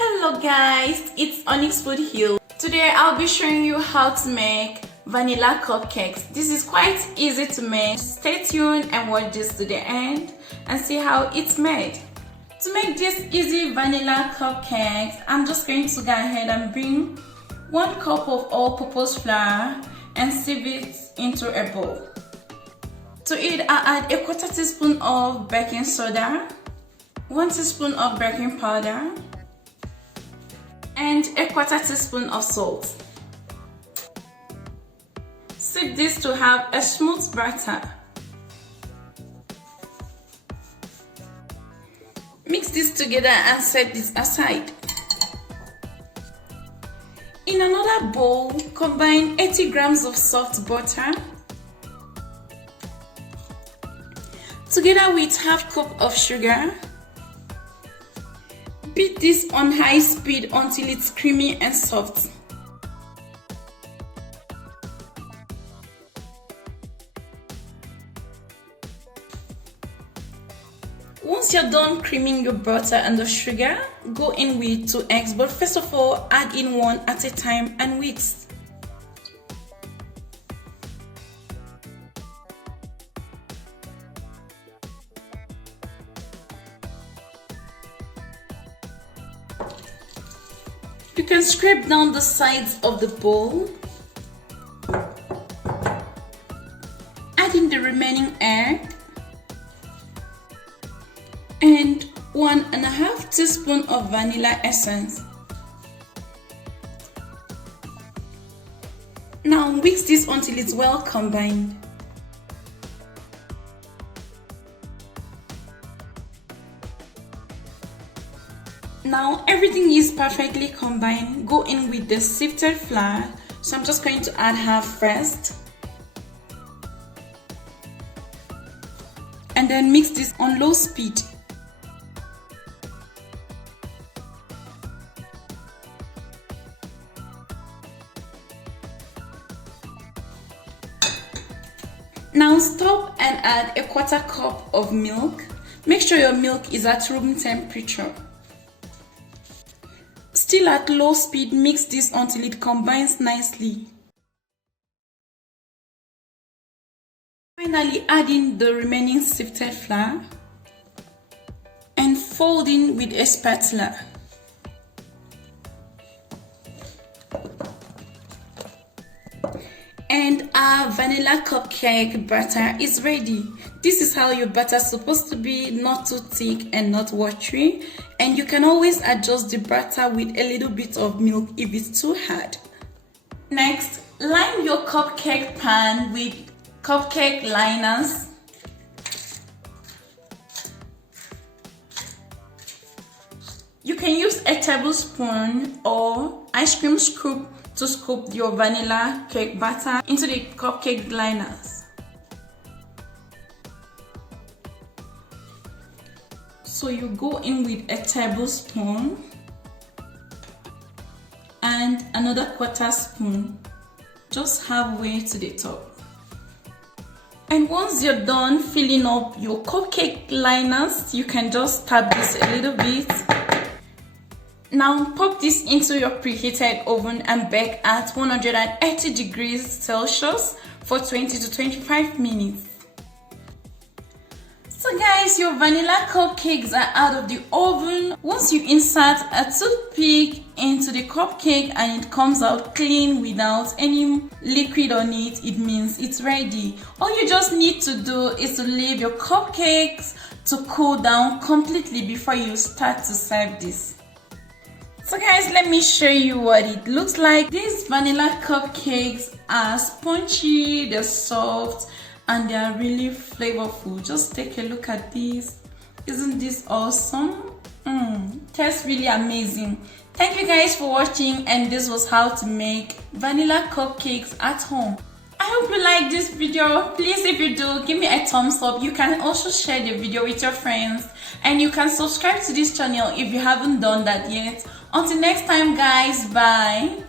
Hello guys, it's Onyx Food Hill. Today I'll be showing you how to make vanilla cupcakes. This is quite easy to make. Stay tuned and watch this to the end and see how it's made. To make this easy vanilla cupcakes, I'm just going to go ahead and bring 1 cup of all-purpose flour and sieve it into a bowl. To it, I'll add a 1/4 teaspoon of baking soda, 1 teaspoon of baking powder, and a 1/4 teaspoon of salt. Sieve this to have a smooth batter. Mix this together and set this aside. In another bowl, combine 80 grams of soft butter together with ½ cup of sugar. Beat this on high speed until it's creamy and soft. Once you're done creaming your butter and the sugar, go in with 2 eggs, but first of all, add in 1 at a time and whisk. You can scrape down the sides of the bowl. Add in the remaining egg and 1½ teaspoon of vanilla essence. Now mix this until it's well combined. Now everything is perfectly combined. Go in with the sifted flour. So I'm just going to add half first. And then mix this on low speed. Now stop and add a 1/4 cup of milk. Make sure your milk is at room temperature. Still at low speed, mix this until it combines nicely. Finally, add in the remaining sifted flour and fold in with a spatula. And our vanilla cupcake batter is ready. This is how your batter is supposed to be, not too thick and not watery. And you can always adjust the batter with a little bit of milk if it's too hard. Next, line your cupcake pan with cupcake liners. You can use a tablespoon or ice cream scoop to scoop your vanilla cake batter into the cupcake liners. So you go in with a tablespoon and another 1/4 spoon, just halfway to the top. And once you're done filling up your cupcake liners, you can just tap this a little bit. Now pop this into your preheated oven and bake at 180 degrees Celsius for 20 to 25 minutes. So guys, your vanilla cupcakes are out of the oven. Once you insert a toothpick into the cupcake and it comes out clean without any liquid on it, it means it's ready. All you just need to do is to leave your cupcakes to cool down completely before you start to serve this. So guys, let me show you what it looks like. These vanilla cupcakes are spongy, they're soft, and they are really flavorful. Just take a look at this. Isn't this awesome? Tastes really amazing. Thank you guys for watching, and this was how to make vanilla cupcakes at home. I hope you like this video. Please, if you do, give me a thumbs up. You can also share the video with your friends, and you can subscribe to this channel if you haven't done that yet. Until next time guys, bye.